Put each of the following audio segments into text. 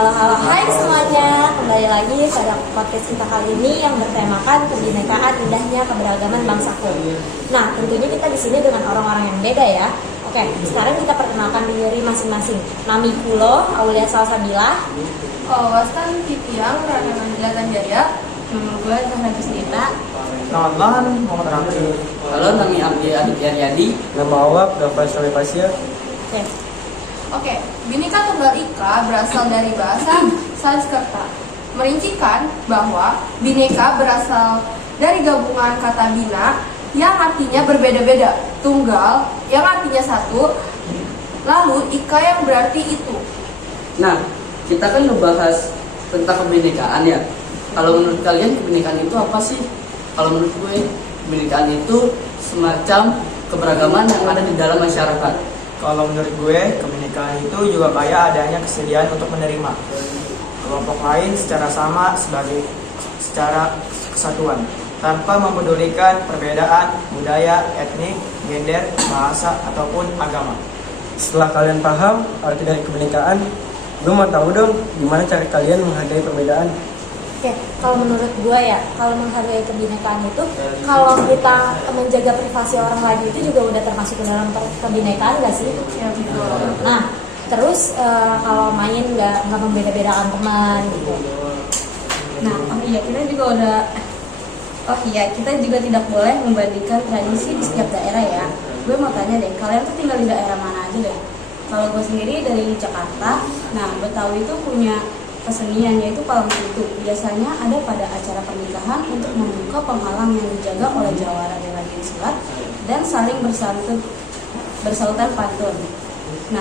Halo, halo, hai semuanya. Kembali lagi pada podcast kita kali ini yang bertemakan kebinekaan indahnya keberagaman bangsaku. Nah, tentunya kita di sini dengan orang-orang yang beda ya. Oke, sekarang kita perkenalkan diri masing-masing. Nami Pulo, Aulia Salsabila. Wastan Titiang, Rana Mandila Tanjaya. Nama gue Zahra Bisnita. Selamat malam, Muhammad Ramzi. Halo, Nami Abdi Aditya Riyadi. Nama awak Gafar Salipasya. Oke, Bhinneka Tunggal Ika berasal dari bahasa Sanskerta, merincikan bahwa Bhinneka berasal dari gabungan kata bina yang artinya berbeda-beda, tunggal yang artinya satu, lalu ika yang berarti itu. Nah, kita kan ngebahas tentang kebinekaan ya. Kalau menurut kalian kebinekaan itu apa sih? Kalau menurut gue, kebinekaan itu semacam keberagaman yang ada di dalam masyarakat. Kalau menurut gue, kebinekaan itu juga kayak adanya kesediaan untuk menerima kelompok lain secara sama secara kesatuan, tanpa mempedulikan perbedaan budaya, etnik, gender, bahasa, ataupun agama. Setelah kalian paham arti dari kebinekaan, gue mau tahu dong gimana cara kalian menghargai perbedaan. Oke, kalau menurut gue ya, kalau menghargai kebinekaan itu, kalau kita menjaga privasi orang lain itu juga udah termasuk ke dalam kebinekaan nggak sih? Ya, betul. Nah, terus kalau main nggak membeda-bedakan teman gitu. Nah, kita juga tidak boleh membandingkan tradisi di setiap daerah ya. Gue mau tanya deh, kalian tuh tinggal di daerah mana aja deh? Kalau gue sendiri dari Jakarta, nah Betawi itu punya kesenian yaitu palang pintu. Biasanya ada pada acara pernikahan untuk membuka penghalang yang dijaga oleh jawara dengan silat dan saling bersautan pantun. Nah,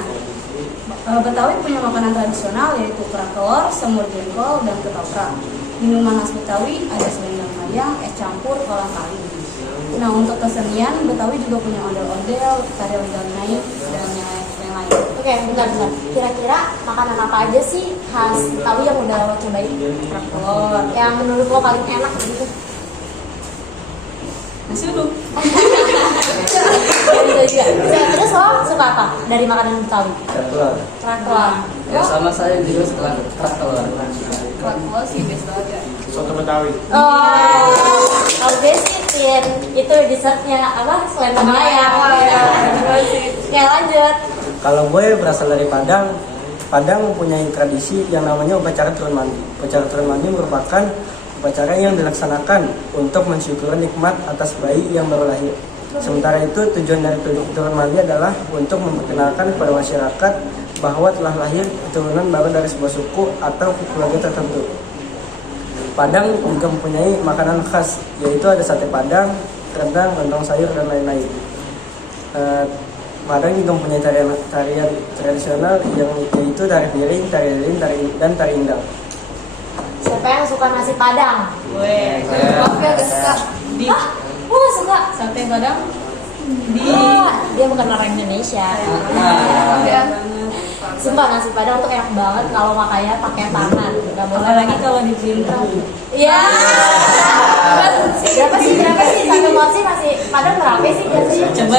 Betawi punya makanan tradisional yaitu kerak telur, semur jengkol, dan ketoprak. Minuman khas Betawi ada selendang mayang, es campur, kolang kaling. Nah, untuk kesenian Betawi juga punya ondel-ondel, tari ondel naik, dan lain-lain. Oke, bentar. Kira-kira makanan apa aja sih khas Betawi yang udah lo cobain? Kerak telur. Yang menurut lo paling enak gitu? Nasi uduk. Terus lo suka apa dari makanan Betawi? Kerak telur. Ya sama saya juga setelah kerak telur. Kerak telur sih best banget ya. Soto Betawi. Oh, kalau gue sih itu dessertnya apa? Selendang mayang. Ya lanjut. Kalau gue berasal dari Padang, Padang mempunyai tradisi yang namanya upacara turun mandi. Upacara turun mandi merupakan upacara yang dilaksanakan untuk mensyukuri nikmat atas bayi yang baru lahir. Sementara itu tujuan dari turun mandi adalah untuk memperkenalkan kepada masyarakat bahwa telah lahir keturunan baru dari sebuah suku atau keluarga tertentu. Padang juga mempunyai makanan khas, yaitu ada sate Padang, rendang, lontong sayur, dan lain-lain. Padang juga mempunyai tarian tradisional yang yaitu tari piring, tari lilin, dan tari indang. Siapa yang suka nasi Padang? Gue. Tapi agak suka. Suka. Sate Padang di Dia bukan orang Indonesia. Ya. Sumpah nasi Padang tuh enak banget kalau makanya pakai tangan. Gak boleh apalagi kalau di printer. Iya. Berapa sih satu porsi nasi Padang berapa sih biasanya? Coba.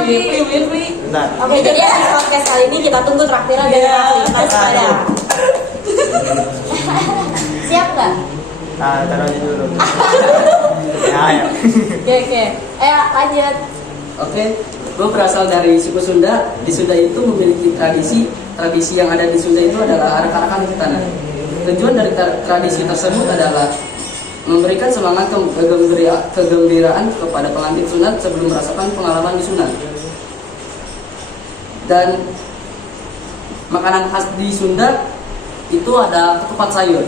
Beli. Bentar. Oke, jadi di podcast kali ini kita tunggu traktiran dari nasi Padang. Siap nggak? Nah, taruh aja dulu. Ya, ayo. Oke. Ayo lanjut. Oke, gue berasal dari suku Sunda. Di Sunda itu memiliki tradisi yang ada di Sunda itu adalah arak-arakan di tanah. Tujuan dari tradisi tersebut adalah memberikan semangat kegembiraan kepada pengantin sunat sebelum merasakan pengalaman di sunat. Dan makanan khas di Sunda itu ada ketupat sayur.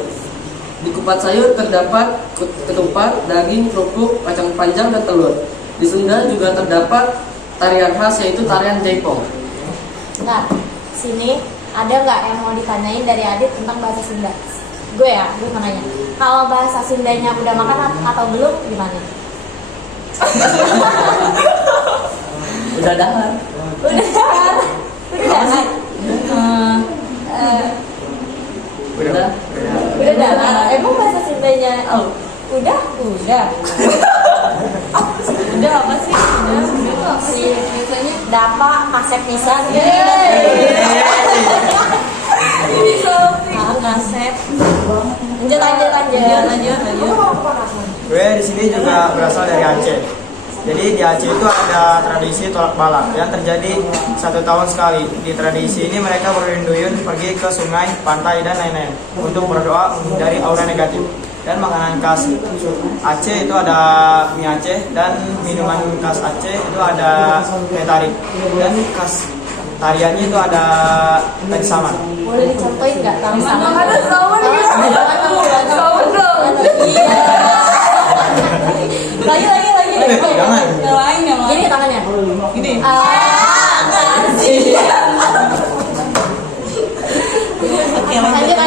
Di kupat sayur terdapat ketupat, daging, kerupuk, kacang panjang, dan telur. Di Sunda juga terdapat tarian khas yaitu tarian jaipong. Nah, sini ada nggak yang mau ditanyain dari Adit tentang bahasa Sunda? Gue mau nanya. Kalau bahasa Sundanya udah makan atau belum gimana? Udah dahar. Udah dahar. Udah dahar. Emang bahasa Sundanya? Udah. Udah apa sih? Biasanya dapa, kasep nisan. Lanjut. Gue di sini juga berasal dari Aceh. Jadi di Aceh itu ada tradisi tolak bala yang terjadi 1 tahun sekali. Di tradisi ini mereka berduyun-duyun pergi ke sungai, pantai, dan lain-lain untuk berdoa menghindari aura negatif. Dan makanan khas Aceh itu ada mie Aceh, dan minuman khas Aceh itu ada teh tarik. Dan khas tariannya itu ada tari saman. Boleh dicontohin nggak tari saman? Ada saman gitu. Saman dong. Iya. Lagi. Jangan. Yang lain. Gini tangannya. Gini. Kasih. Oke, Lanjut.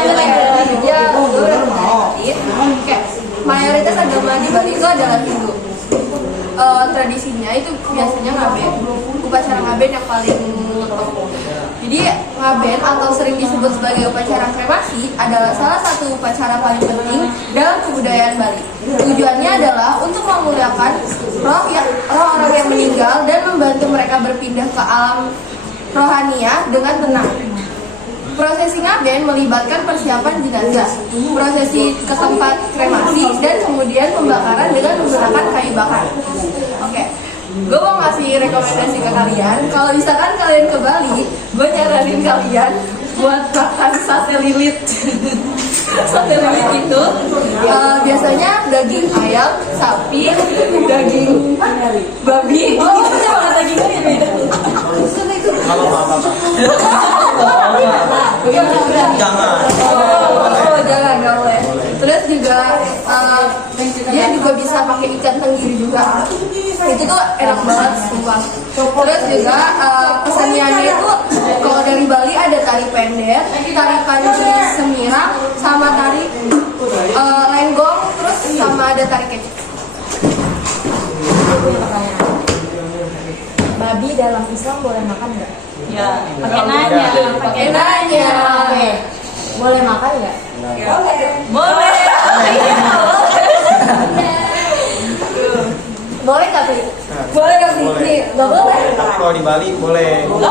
Ya, gue udah perhatiin. Kayak mayoritas agama di Bali itu adalah Hindu. Tradisinya itu biasanya ngaben. Upacara ngaben yang paling ngetop. Jadi ngaben atau sering disebut sebagai upacara kremasi adalah salah satu upacara paling penting dalam kebudayaan Bali. Tujuannya adalah untuk memuliakan roh orang yang meninggal dan membantu mereka berpindah ke alam rohania dengan tenang. Prosesi ngaben melibatkan persiapan jenazah, prosesi ke tempat kremasi, dan kemudian pembakaran dengan menggunakan kayu bakar. Oke, gue mau ngasih rekomendasi ke kalian. Kalau misalkan kalian ke Bali, gue nyaranin kalian buat makan sate lilit. Sate lilit itu biasanya daging ayam, sapi, daging babi. Oh, itu makan daging babi. Apa. Jangan. Oh, jangan, gak boleh. Terus juga dia juga bisa pakai ikan tenggiri juga. Itu tuh enak banget sumpah. Terus juga keseniannya itu kalau dari Bali ada tari pendek, tari panji semirang, sama tari lenggong, terus sama ada tari kecil. Punya pertanyaan. Babi dalam Islam boleh makan nggak? Ya, pakai nanya. Oke. Boleh makan nggak? Boleh. Boleh nggak, Pri? Boleh nggak sih? Boleh. Nggak boleh. Tapi kalau di Bali boleh. Babi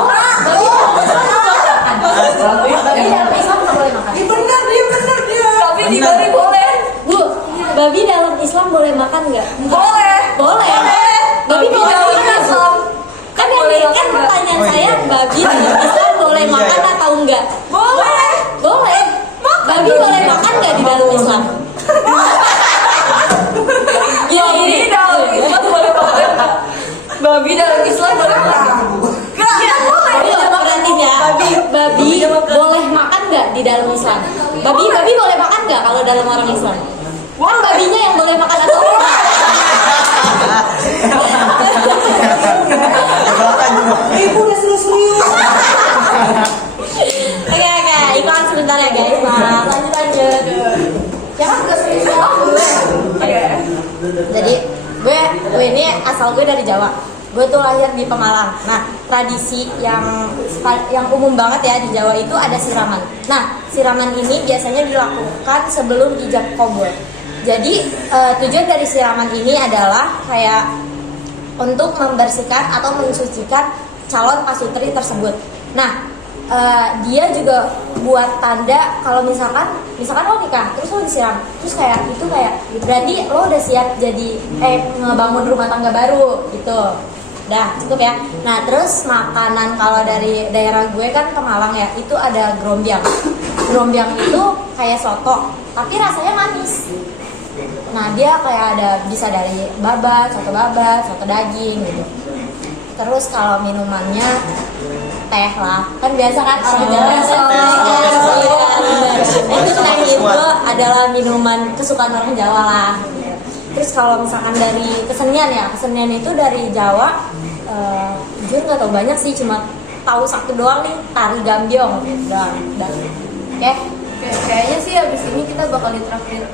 dalam Islam nggak boleh makan. Tapi di Bali boleh. Bu, babi dalam Islam boleh makan nggak? Boleh. Boleh. Babi boleh makan Islam. Kan pertanyaan saya, babi dalam Islam boleh makan atau enggak? Boleh. Boleh. Babi boleh makan nggak di dalam Islam? Babi dalam Islam boleh makan. Babi dalam Islam boleh makan. Berarti ya, babi boleh makan nggak di dalam Islam? Babi boleh makan nggak kalau dalam orang Islam? Kan babinya yang boleh makan atau enggak? Ibu udah serius. Oke, iklan sebentar ya guys. Nah, lanjut. Siapa udah serius? Jadi gue ini asal gue dari Jawa. Gue tuh lahir di Pemalang. Nah, tradisi yang umum banget ya di Jawa itu ada siraman. Nah, siraman ini biasanya dilakukan sebelum ijab kabul. Jadi tujuan dari siraman ini adalah kayak untuk membersihkan atau mensucikan calon pasutri tersebut. Nah, dia juga buat tanda kalau misalkan lo nikah terus lo disiram, terus kayak itu kayak berarti lo udah siap jadi ngebangun rumah tangga baru gitu. Dah cukup ya. Nah, terus makanan kalau dari daerah gue kan Pemalang ya, itu ada grombyang. Grombyang itu kayak soto tapi rasanya manis. Nah, dia kayak ada bisa dari soto daging gitu. Terus kalau minumannya teh lah, kan biasa kan teh itu adalah minuman kesukaan orang Jawa lah. Terus kalau misalkan dari kesenian itu dari Jawa, jujur nggak tahu banyak sih, cuma tahu satu doang nih, tari gambyong. Oke. Kayaknya sih abis ini kita bakal ditraktir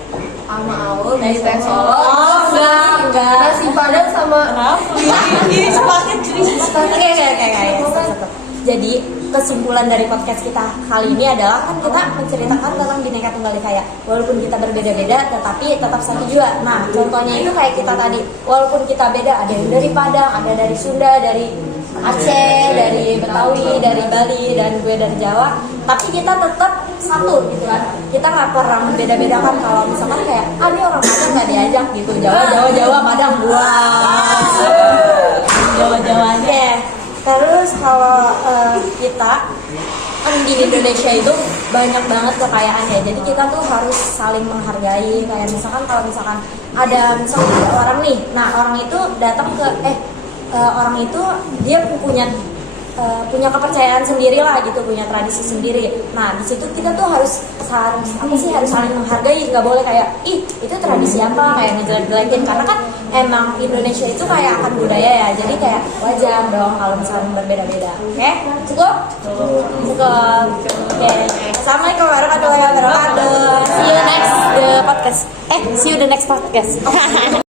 sama Aul di Teh Solo. Oh, enggak. Nasi Padang sama Oke. Jadi kesimpulan dari podcast kita kali ini adalah kan kita menceritakan tentang Bhinneka Tunggal Ika ya. Walaupun kita berbeda-beda, tetapi tetap satu jua. Nah, contohnya itu kayak kita tadi, walaupun kita beda, ada yang dari Padang, ada dari Sunda, dari Aceh, dari Betawi, dari Bali, dan gue dari Jawa, tapi kita tetap satu gitu kan. Kita nggak pernah membeda-bedakan kalau misalkan kayak ini orang Padang nggak diajak gitu, Jawa Padang Jawa aja. Terus kalau kita kan di Indonesia itu banyak banget kekayaannya, jadi kita tuh harus saling menghargai. Kayak misalkan kalau misalkan ada misalkan ada orang nih, nah orang itu datang ke orang itu dia punya kepercayaan sendiri lah gitu, punya tradisi sendiri. Nah di situ kita tuh harus saling menghargai, nggak boleh kayak itu tradisi apa kayak ngejelek-jelekin, karena kan emang Indonesia itu kayak akan budaya ya, jadi kayak wajar dong kalau misalnya berbeda-beda. Oke, cukup. Oke, assalamualaikum warahmatullahi wabarakatuh. See you next podcast.